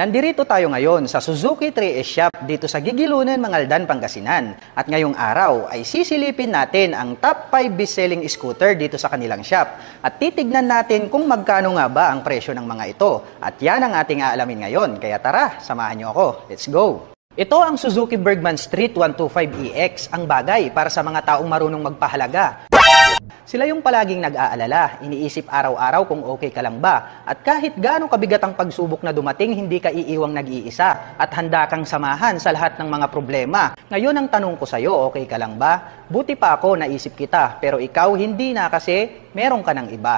Nandito tayo ngayon sa Suzuki 3S Shop dito sa Gigilunan, Mangaldan, Pangasinan. At ngayong araw ay sisilipin natin ang top 5 best-selling scooter dito sa kanilang shop. At titignan natin kung magkano nga ba ang presyo ng mga ito. At yan ang ating aalamin ngayon. Kaya tara, samahan niyo ako. Let's go! Ito ang Suzuki Bergman Street 125EX, ang bagay para sa mga taong marunong magpahalaga. Sila yung palaging nag-aalala, iniisip araw-araw kung okay ka lang ba. At kahit gaano kabigat ang pagsubok na dumating, hindi ka iiwang nag-iisa. At handa kang samahan sa lahat ng mga problema. Ngayon ang tanong ko sa'yo, okay ka lang ba? Buti pa ako naisip kita, pero ikaw hindi na kasi meron ka ng iba.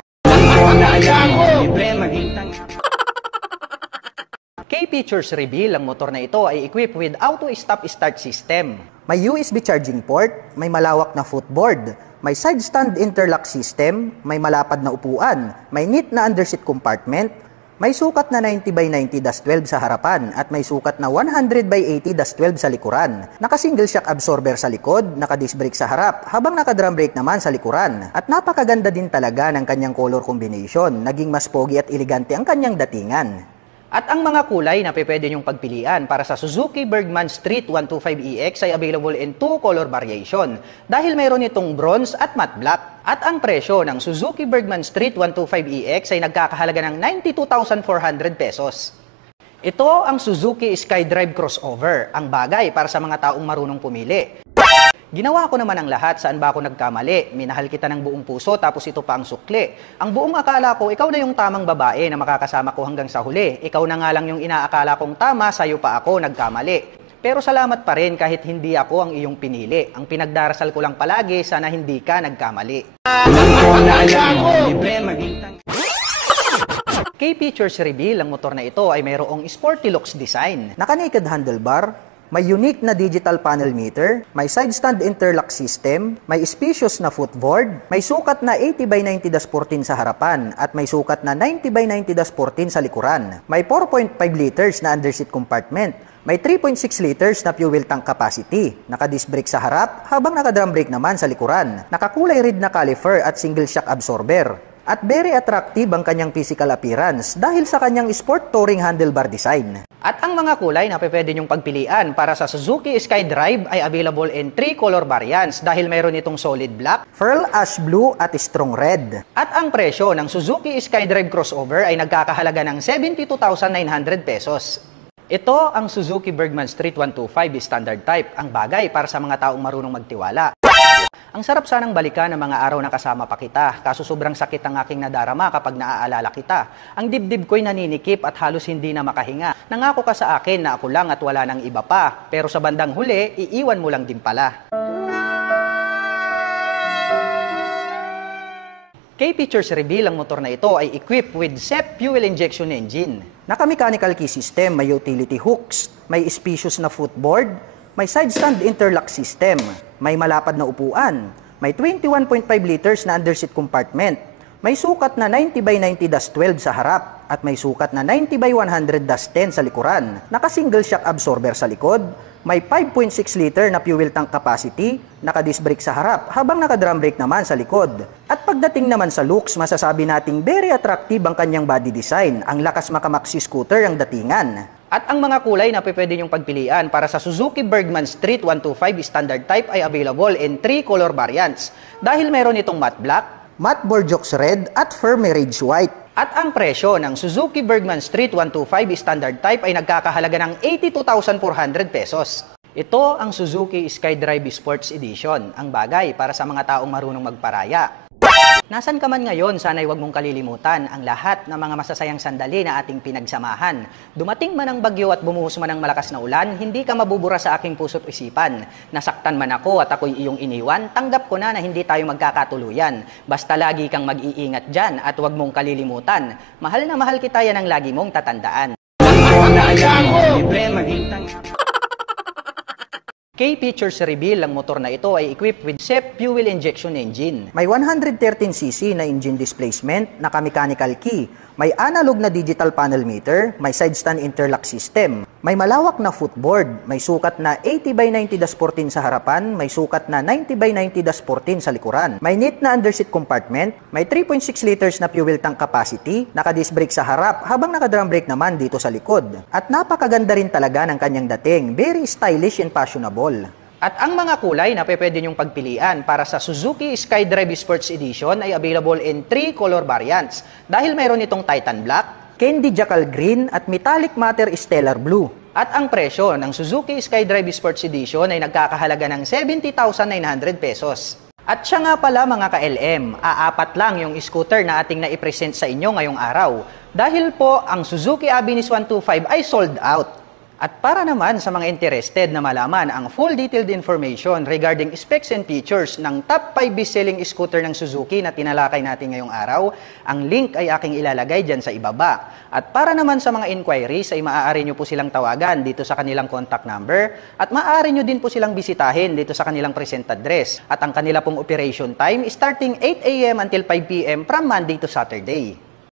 K-Features reveal, ang motor na ito ay equipped with auto stop-start system. May USB charging port, may malawak na footboard, may side stand interlock system, may malapad na upuan, may neat na underseat compartment, may sukat na 90x90-12 sa harapan at may sukat na 100x80-12 sa likuran. Naka-single shock absorber sa likod, naka-disc brake sa harap, habang naka-drum brake naman sa likuran. At napakaganda din talaga ng kanyang color combination, naging mas pogi at elegante ang kanyang datingan. At ang mga kulay na pwede nyong pagpilian para sa Suzuki Bergman Street 125EX ay available in 2 color variation dahil mayroon itong bronze at matte black. At ang presyo ng Suzuki Bergman Street 125EX ay nagkakahalaga ng 92,400 pesos. Ito ang Suzuki SkyDrive Crossover, ang bagay para sa mga taong marunong pumili. Ginawa ko naman ang lahat, saan ba ako nagkamali? Minahal kita ng buong puso tapos ito pa ang sukli. Ang buong akala ko, ikaw na yung tamang babae na makakasama ko hanggang sa huli. Ikaw na nga lang yung inaakala kong tama, sa'yo pa ako nagkamali. Pero salamat pa rin kahit hindi ako ang iyong pinili. Ang pinagdarasal ko lang palagi, sana hindi ka nagkamali. K-Features reveal, ang motor na ito ay mayroong sporty looks design. Naka-naked handlebar, may unique na digital panel meter, may side stand interlock system, may spacious na footboard, may sukat na 80x90-14 sa harapan at may sukat na 90x90-14 sa likuran. May 4.5 liters na underseat compartment, may 3.6 liters na fuel tank capacity, naka-disc brake sa harap habang naka-drum brake naman sa likuran, nakakulay red na caliper at single shock absorber. At very attractive ang kanyang physical appearance dahil sa kanyang sport touring handlebar design. At ang mga kulay na pwede nyong pagpilian para sa Suzuki SkyDrive ay available in 3 color variants dahil mayroon itong solid black, pearl ash blue at strong red. At ang presyo ng Suzuki SkyDrive Crossover ay nagkakahalaga ng 72,900 pesos. Ito ang Suzuki Bergman Street 125 standard type, ang bagay para sa mga taong marunong magtiwala. Ang sarap sanang balikan ng mga araw na kasama pa kita, kaso sobrang sakit ang aking nadarama kapag naaalala kita. Ang dibdib ko'y naninikip at halos hindi na makahinga. Nangako ka sa akin na ako lang at wala nang iba pa, pero sa bandang huli, iiwan mo lang din pala. K-Features reveal, ang motor na ito ay equipped with SEP fuel injection engine. Naka-mechanical key system, may utility hooks, may spacious na footboard, may side stand interlock system, may malapad na upuan, may 21.5 liters na underseat compartment, may sukat na 90x90-12 sa harap, at may sukat na 90x100-10 sa likuran. Naka-single shock absorber sa likod, may 5.6 liter na fuel tank capacity, naka-disc brake sa harap, habang naka-drum brake naman sa likod. At pagdating naman sa looks, masasabi nating very attractive ang kanyang body design, ang lakas makamaxi scooter ang datingan. At ang mga kulay na pwede nyong pagpilian para sa Suzuki Bergman Street 125 standard type ay available in 3 color variants dahil meron itong matte black, matte Bordeaux red at firm mirage white. At ang presyo ng Suzuki Bergman Street 125 standard type ay nagkakahalaga ng 82,400 pesos. Ito ang Suzuki SkyDrive Sports Edition, ang bagay para sa mga taong marunong magparaya. Nasaan ka man ngayon, sana'y huwag mong kalilimutan ang lahat ng mga masasayang sandali na ating pinagsamahan. Dumating man ang bagyo at bumuhos man ang malakas na ulan, hindi ka mabubura sa aking puso't isipan. Nasaktan man ako at ako'y iyong iniwan, tanggap ko na hindi tayo magkakatuluyan. Basta lagi kang mag-iingat dyan at huwag mong kalilimutan. Mahal na mahal kita, yan ang lagi mong tatandaan. K-Features reveal, ang motor na ito ay equipped with SEP fuel injection engine. May 113cc na engine displacement, naka-mechanical key, May analog na digital panel meter, may side stand interlock system, may malawak na footboard, may sukat na 80x90-14 sa harapan, may sukat na 90x90-14 sa likuran. May neat na underseat compartment, may 3.6 liters na fuel tank capacity, naka-disc brake sa harap habang naka-drum brake naman dito sa likod. At napakaganda rin talaga ng kanyang dating, very stylish and fashionable. At ang mga kulay na pwede nyong pagpilian para sa Suzuki SkyDrive Sports Edition ay available in 3 color variants dahil mayroon itong Titan Black, Candy Jackal Green at Metallic Matter Stellar Blue. At ang presyo ng Suzuki SkyDrive Sports Edition ay nagkakahalaga ng 70,900 pesos. At siya nga pala mga ka-LM, aapat lang yung scooter na ating naipresent sa inyo ngayong araw dahil po ang Suzuki Avinis 125 ay sold out. At para naman sa mga interested na malaman ang full detailed information regarding specs and features ng top 5 best-selling scooter ng Suzuki na tinalakay natin ngayong araw, ang link ay aking ilalagay dyan sa ibaba. At para naman sa mga inquiries ay maaari nyo po silang tawagan dito sa kanilang contact number at maaari nyo din po silang bisitahin dito sa kanilang present address. At ang kanila pong operation time starting 8 a.m. until 5 p.m. from Monday to Saturday.